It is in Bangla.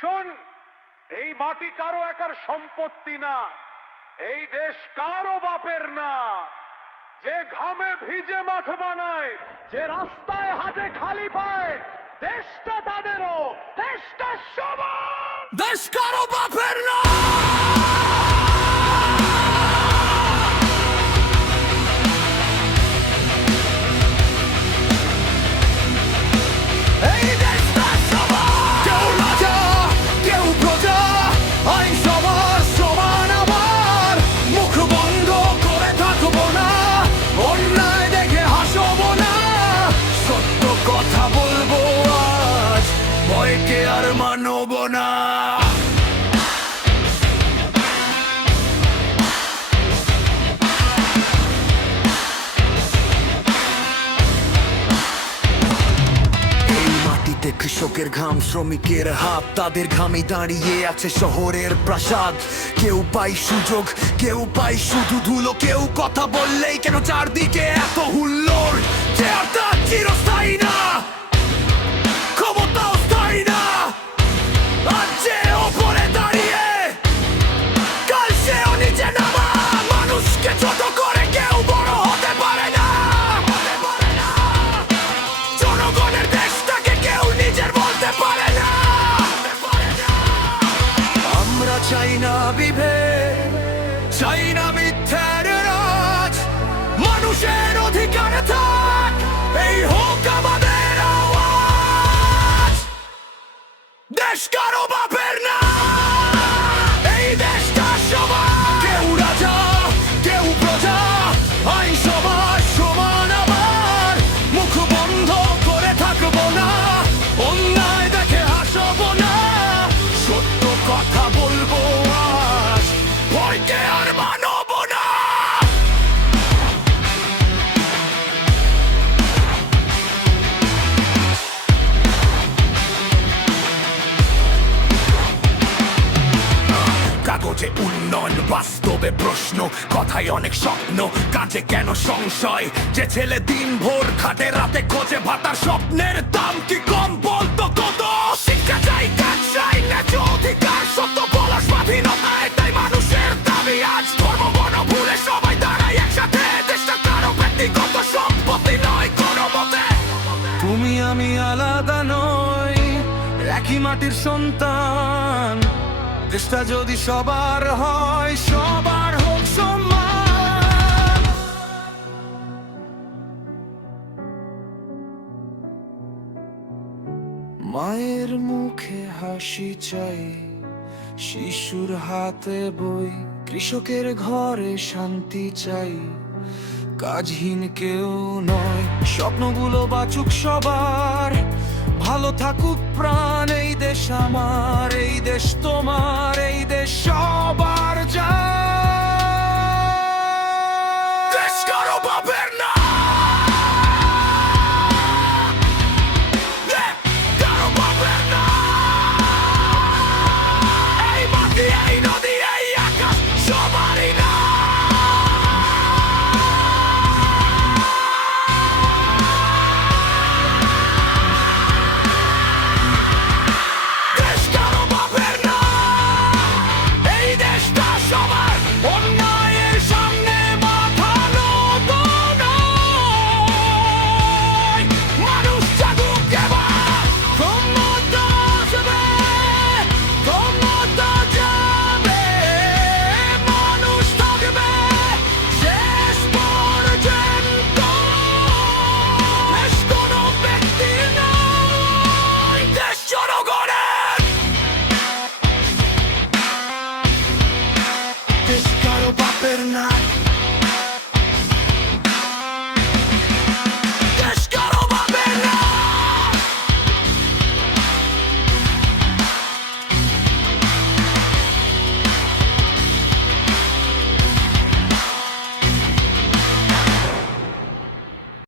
শোন, এই মাটি কারো একার সম্পত্তি না, এই দেশ কারো বাপের না। যে ঘামে ভিজে মাঠ বানায়, যে রাস্তায় হাতে খালি পায়, দেশটা তাদেরও, দেশটা সবার। দেশ কারো বাপের না। এই দেশটা সবার। কেউ রাজা, কেউ প্রজা, আইন সবার সমান আমার। মুখ বন্ধ করে থাকবো না, অন্যায় দেখে হাসবো না। সত্য কথা বলবো আজ, ভয়কে আর মানব না। কৃষকের ঘাম, শ্রমিকের হাত, তাদের ঘামে দাঁড়িয়ে আছে শহরের প্রাসাদ। কেউ পায় সুযোগ, কেউ পায় শুধু ধুলো। কেউ কথা বললেই কেন চারদিকে এত হুল্লোড়। চেয়ারটা চিরস্থায়ী না, ক্ষমতাও স্থায়ী না। আজ যে ওপরে দাঁড়িয়ে, কাল সেও নিচে নামা। মানুষকে ছোট করে কেউ বড় হতে পারে না। জনগণের দেশটাকে কেউ নিজের বলতে পারে না। আমরা চাই না বিভেদ, চাই না মিথ্যার রাজ। মানুষের অধিকার থাক, এই হোক আমাদের আওয়াজ। দেশ কারো বাপের না, এই দেশটা সবার। কেউ রাজা, কেউ প্রজা, আইন সবার সমান আমার। মুখ বন্ধ করে থাকবো না, অন্যায় দেখে হাসবো না। সত্য কথা বলবো আজ, ভয়কে আর মানব না। কাগজে উন্নয়ন, বাস্তবে প্রশ্ন। কথায় অনেক স্বপ্ন, কাজে কেন সংশয়? যে ছেলে দিন ভোর খাটে, রাতে খোঁজে ভাতার, স্বপ্নের দাম কি কম? বলতো কত? শিক্ষা চাই, কাজ চাই, ন্যায্য অধিকার, সত্য বলা স্বাধীনতা, এটাই মানুষের দাবি আজ। ধর্ম বর্ণ ভুলে সবাই দাঁড়ায় একসাথে, দেশটা কারো ব্যক্তিগত সম্পত্তি নয় কোনো মতে। তুমি আমি আলাদা নই, একই মাটির সন্তান। দেশটা যদি সবার হয়, সবার হোক সম্মান। মায়ের মুখে হাসি চাই, শিশুর হাতে বই। কৃষকের ঘরে শান্তি চাই, কাজহীন কেউ নয়। স্বপ্নগুলো বাঁচুক সবার, ভালো থাকুক প্রাণ। এই দেশ আমার, এই দেশ তো